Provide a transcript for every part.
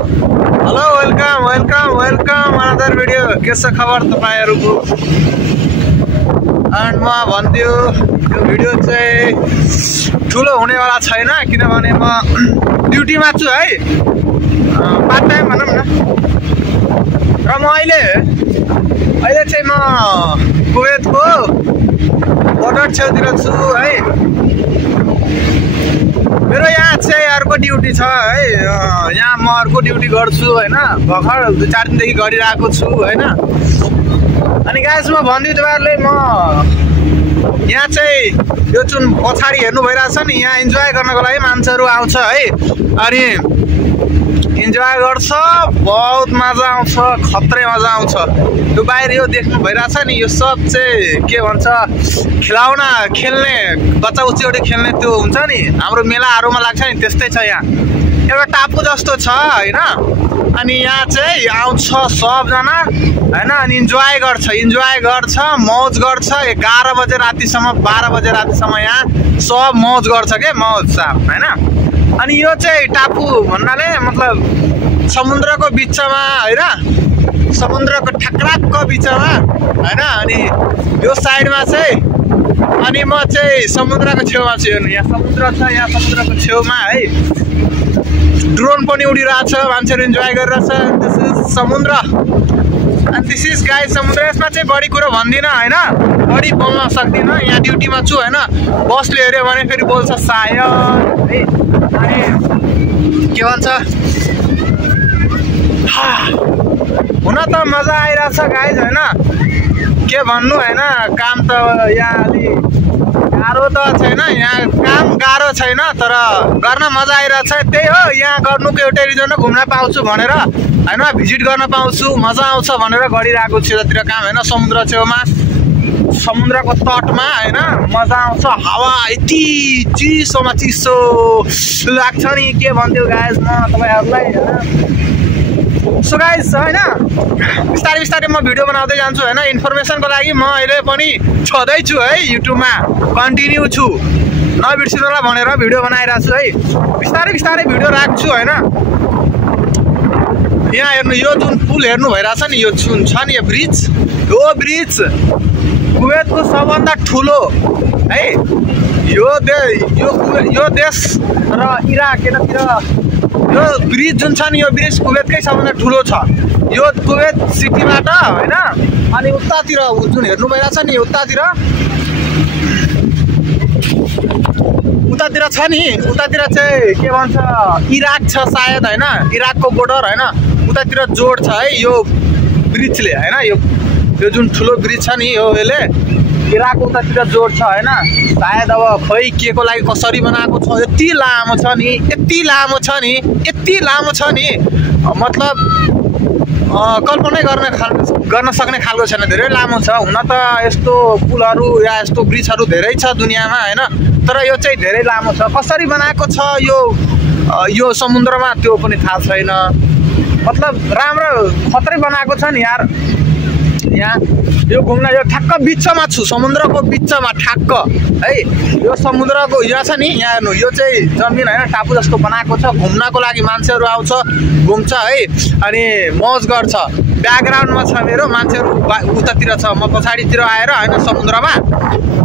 Hello welcome welcome welcome another video. के छ खबर तपाईहरुको? एन्ड म भन्दियो यो भिडियो चाहिँ ठुलो हुनेवाला छैन किनभने म ड्युटीमा छु है, पार्ट टाइम भनौँ न। र म अहिले चाहिँ म कुवेतको बोर्डर छेउतिर छु है। मेरो यहाँ चाहिँ अर्को ड्युटी छ है, यहाँ म अर्को ड्युटी गर्छु हैन। भर्खर 2-4 दिनदेखि गरिरहेको छु हैन। अनि गाइस म भन्दियो तपाईहरुले, म यहाँ चाहिँ यो जुन पछाडी हेर्नु भइरहेछ नि, यहाँ इन्जोय गर्नको लागि मान्छेहरु आउँछ है। अनि इन्जोय गर्छ, बहुत मजा आउँछ, खत्रै मजा आउँछ। यो बाहिर यो देख्नु भइरहेछ नि, यो सब चाहिँ के भन्छ खेलाउना खेल्ने बच्चा उच्चीहरु खेल्ने त्यो हुन्छ नि, हाम्रो मेलाहरुमा लाग्छ नि, त्यस्तै छ। यहाँ एउटा टापु जस्तो छ हैन। अनि यहाँ चाहिँ आउँछ सबजना हैन, अनि इन्जोय गर्छ, मौज गर्छ। 11 बजे रातिसम्म 12 बजे रातिसम्म यहाँ सब मौज गर्छ के, मौज साहब हैन। अनि यो चाहिँ टापु भन्नाले मतलब समुद्रको बिचमा हैन, समुद्रको ठक्राकको बिचमा हैन। अनि यो साइडमा चाहिँ, अनि म चाहिँ समुद्रको छेउमा छु। यहाँ समुद्र छ, यहाँ समुद्रको छेउमा है ड्रोन पनि उडिरहेछ, मान्छेहरु इन्जोय गरिरहेछ। दिस इज समुद्र एन्ड दिस इज गाइस समुद्र। यसमा चाहिँ बढी कुरा भन्दिन हैन, बढी बोल्न सक्दिन, यहाँ ड्युटीमा छु हैन। बसले हेर्यो भने फेरि बोल्छ सायद है। अनि के भन्छ, हुन त मजा आइरहेछ गाइस हैन, के भन्नु हैन। काम त यहाँ अलि गाह्रो त छैन, यहाँ काम गाह्रो छैन, तर गर्न मजा आइरहेछ। त्यही हो, यहाँ गर्नुको एउटै रिजन हो, घुम्न पाउँछु भनेर हैन, भिजिट गर्न पाउँछु, मजा आउँछ भनेर गरिरहेको छु यतातिर काम हैन। समुद्र छेउमा, समुद्रको तटमा हैन, मजा आउँछ। हावा यति चिसोमा चिसो लाग्छ नि, के भन्दियो गाइस म तपाईहरुलाई हैन। सो गाइस हैन, बिस्तारै बिस्तारै म भिडियो बनाउँदै जान्छु हैन। इन्फर्मेसनको लागि म अहिले पनि छँदै छु है, युट्युबमा कन्टिन्यू छु, नबिर्सिनुला भनेर भिडियो बनाइरहेको छु है। बिस्तारै बिस्तारै भिडियो राख्छु हैन। यहाँ हेर्नु, यो जुन पुल हेर्नु भइरहेछ नि, यो जुन छ नि, यो ब्रिज कुवेतको सबभन्दा ठुलो है। यो देश र इराक यतातिर यो ब्रिज जुन छ नि, यो ब्रिज कुवेतकै सबभन्दा ठुलो छ। यो कुवेत सिटीबाट हैन। अनि उतातिर जुन हेर्नु भइरहेछ नि, उतातिर छ नि, उतातिर चाहिँ के भन्छ इराक छ सायद हैन, इराकको बोर्डर हैन। उतातिर जोड छ है यो ब्रिजले हैन। यो जुन ठुलो ब्रिज छ नि, यसले इराक उतातिर जोड छ हैन। सायद अब खै के को लागि कसरी बनाएको छ, यति लामो छ नि, यति लामो छ नि, मतलब कल्पनै गर्न सक्ने खालको छैन, धेरै लामो छ। हुन त यस्तो पुलहरु या यस्तो ब्रिजहरु धेरै छ दुनियाँमा हैन, तर यो चाहिँ धेरै लामो छ। कसरी बनाएको छ यो समुद्रमा त्यो पनि थाहा छैन। मतलब राम्रो खतरै बनाएको छ नि यार। यहाँ यो घुम्न, यो ठ्याक्क बिचमा छु, समुद्रको बिचमा ठ्याक्क है। यो समुद्रको यहाँ छ नि, यहाँ हेर्नु, यो चाहिँ जमिन हैन, टापु जस्तो बनाएको छ। घुम्नको लागि मान्छेहरु आउँछ, घुम्छ है, अनि मौज गर्छ। ब्याकग्राउन्डमा छ मेरो मान्छेहरु, उतातिर छ, म पछाडीतिर आएर हैन समुद्रमा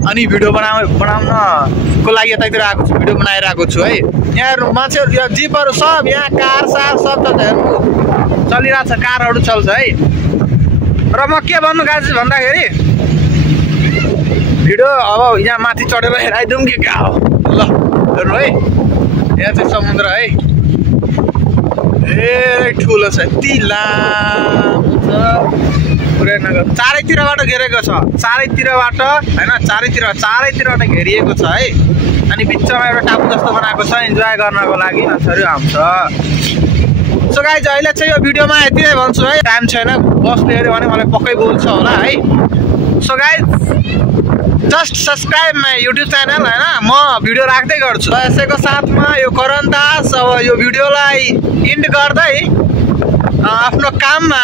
अनि भिडियो बनाउनको लागि यतातिर आएको छु, भिडियो बनाइरहेको छु है। यहाँ हेर्नु मान्छेहरु, यहाँ जिपहरु सब, यहाँ कार सार सब त हेर्नु चलिरहेछ, कारहरु चल्छ है। र म के भन्नु गाइस भन्दाखेरि, भिडियो अब यहाँ माथि चढेर हेराइदिउँ कि क्या हो। ल हेर्नु है, यहाँ चाहिँ समुद्र है, धेरै ठुलो छ, यति लामो छ। चारैतिरबाट घेरेको छ, चारैतिरबाट हैन, चारैतिरबाट घेरिएको छ है। अनि बिचमा एउटा टापु जस्तो बनाएको छ, इन्जोय गर्नको लागि मान्छेहरु आउँछ। सो गाइज अहिले चाहिँ यो भिडियोमा यति नै भन्छु है, टाइम छैन। बसले हेऱ्यो भने मलाई पक्कै बोल्छ होला है। So guys just subscribe my YouTube channel हैन, म भिडियो राख्दै गर्छु। यसैको साथमा यो करण दास अब यो भिडियोलाई इन्ड गर्दै आफ्नो काममा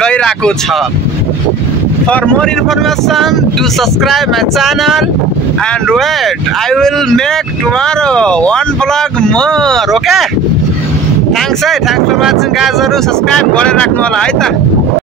गइरहेको छ। For more information do subscribe my channel and wait, I will make tomorrow one vlog more, okay? Thanks for watching गाइजहरु सब्स्क्राइब गरेर राख्नु होला है त